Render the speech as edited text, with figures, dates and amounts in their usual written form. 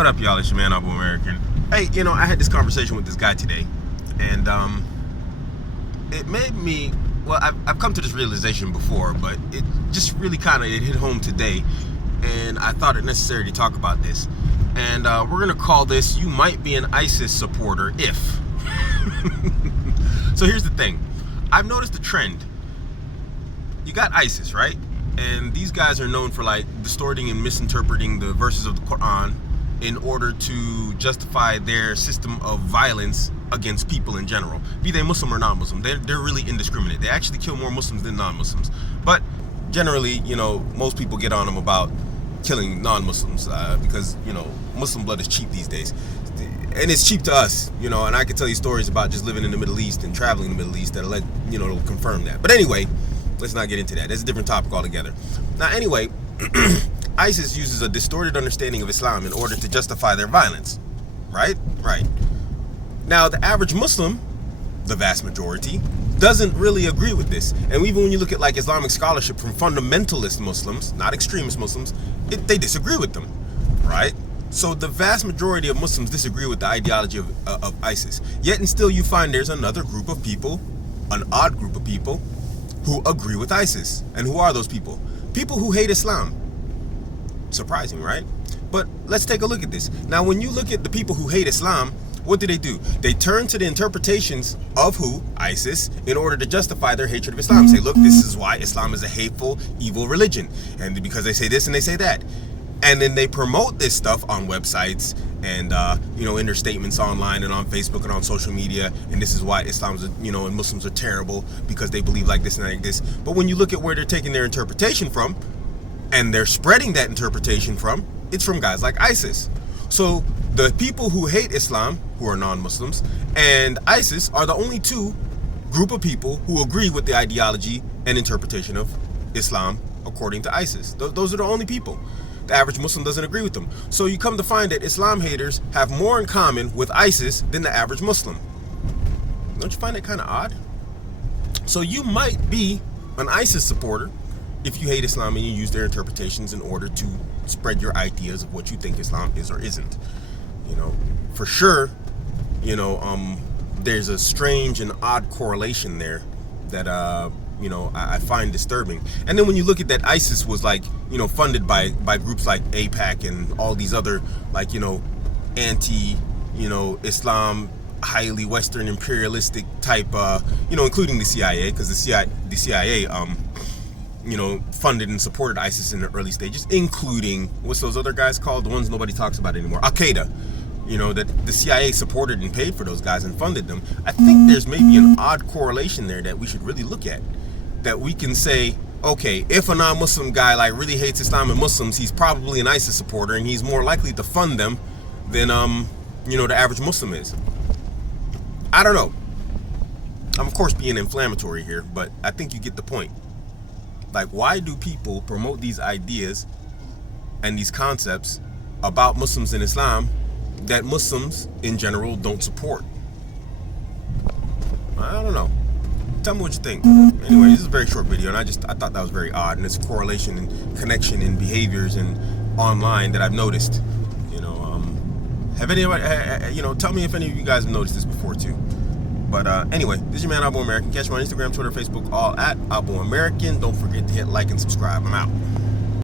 What up, y'all? It's your man, Abuamerican. Hey, I had this conversation with this guy today, and it made me, well, I've come to this realization before, but it just really it hit home today, and I thought it necessary to talk about this. And we're going to call this, You Might Be an ISIS Supporter If. So here's the thing. I've noticed a trend. You got ISIS, right? And these guys are known for distorting and misinterpreting the verses of the Quran in order to justify their system of violence against people in general, be they Muslim or non-Muslim. They're really indiscriminate. They actually kill more Muslims than non-Muslims. But generally, most people get on them about killing non-Muslims because, Muslim blood is cheap these days. And it's cheap to us, and I could tell you stories about just living in the Middle East and traveling in the Middle East that'll it'll confirm that. But anyway, let's not get into that. That's a different topic altogether. Now, anyway, ISIS uses a distorted understanding of Islam in order to justify their violence. Right? Right. Now, the average Muslim, the vast majority, doesn't really agree with this. And even when you look at Islamic scholarship from fundamentalist Muslims, not extremist Muslims, they disagree with them. Right? So the vast majority of Muslims disagree with the ideology of ISIS. Yet and still you find there's another group of people, an odd group of people, who agree with ISIS. And who are those people? People who hate Islam. Surprising, right? But let's take a look at this. Now, when you look at the people who hate Islam, what do? They turn to the interpretations of who? ISIS, in order to justify their hatred of Islam. Say, look, this is why Islam is a hateful, evil religion. And because they say this and they say that. And then they promote this stuff on websites and, in their statements online and on Facebook and on social media. And this is why Islam's, and Muslims are terrible because they believe like this and like this. But when you look at where they're taking their interpretation from, and they're spreading that interpretation from, it's from guys like ISIS. So the people who hate Islam, who are non-Muslims, and ISIS are the only two group of people who agree with the ideology and interpretation of Islam according to ISIS. Those are the only people. The average Muslim doesn't agree with them. So you come to find that Islam haters have more in common with ISIS than the average Muslim. Don't you find that kind of odd? So you might be an ISIS supporter if you hate Islam and you use their interpretations in order to spread your ideas of what you think Islam is or isn't. For sure, there's a strange and odd correlation there that, I find disturbing. And then when you look at that, ISIS was funded by groups like AIPAC and all these other anti, Islam, highly Western imperialistic type, including the CIA, because the CIA, funded and supported ISIS in the early stages, including, what's those other guys called? The ones nobody talks about anymore. Al-Qaeda. That the CIA supported and paid for those guys and funded them. I think there's maybe an odd correlation there that we should really look at. That we can say, okay, if a non-Muslim guy really hates Islam and Muslims, he's probably an ISIS supporter and he's more likely to fund them than, the average Muslim is. I don't know. I'm, of course, being inflammatory here, but I think you get the point. Why do people promote these ideas and these concepts about Muslims and Islam that Muslims in general don't support? I don't know. Tell me what you think. Anyway, this is a very short video, and I thought that was very odd, and it's a correlation and connection in behaviors and online that I've noticed. Have anybody? Tell me if any of you guys have noticed this before too. But anyway, this is your man, Abuamerican. Catch me on Instagram, Twitter, Facebook, all at Abuamerican. Don't forget to hit like and subscribe. I'm out.